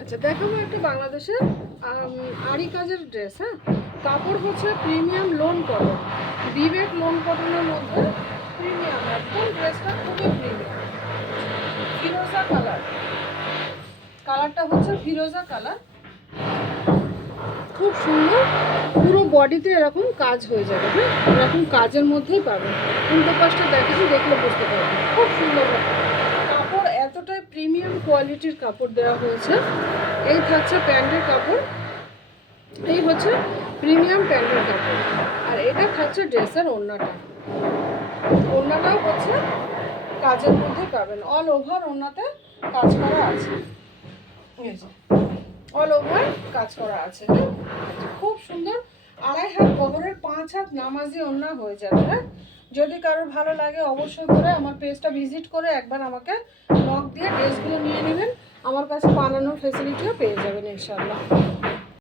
আচ্ছা, দেখাবো একটা বাংলাদেশের আরি কাজের ড্রেস। হ্যাঁ, কাপড় হচ্ছে প্রিমিয়াম লোন কটন, বিবেক লোন কটনের মধ্যে প্রিমিয়াম, একদম ড্রেসটা খুবই প্রিমিয়াম। ফিরোজা কালার, কালারটা হচ্ছে ফিরোজা কালার, খুব সুন্দর। পুরো বডিতে এরকম কাজ হয়ে যাবে। হ্যাঁ, এরকম কাজের মধ্যেই পাবেন। উল্টো পাশটা দেখেছি, দেখলে বুঝতে পারবেন, খুব সুন্দর কাপড়, এতটাই প্রিমিয়াম কোয়ালিটির কাপড় দেওয়া হয়েছে। এই থাকছে প্যান্টের কাপড়, এই হচ্ছে প্রিমিয়াম প্যান্টের কাপড়, আর এটা থাকছে ড্রেসের ওড়নাটা। ওড়নাটাও হচ্ছে কাজের মধ্যে পাবেন, অল ওভার ওড়নাতে কাজ করা আছে, অল ওভার কাজ করা আছে। হ্যাঁ, খুব সুন্দর। 2.5 হাত বহরের 5 হাত নামাজি ওড়না হয়ে যাবে। হ্যাঁ, যদি কারোর ভালো লাগে অবশ্যই করে আমার পেজটা ভিজিট করে একবার আমাকে নক দিয়ে ড্রেসগুলো নিয়ে নেবেন। আমার কাছে বানানোর ফেসিলিটিও পেয়ে যাবেন ইনশাআল্লাহ।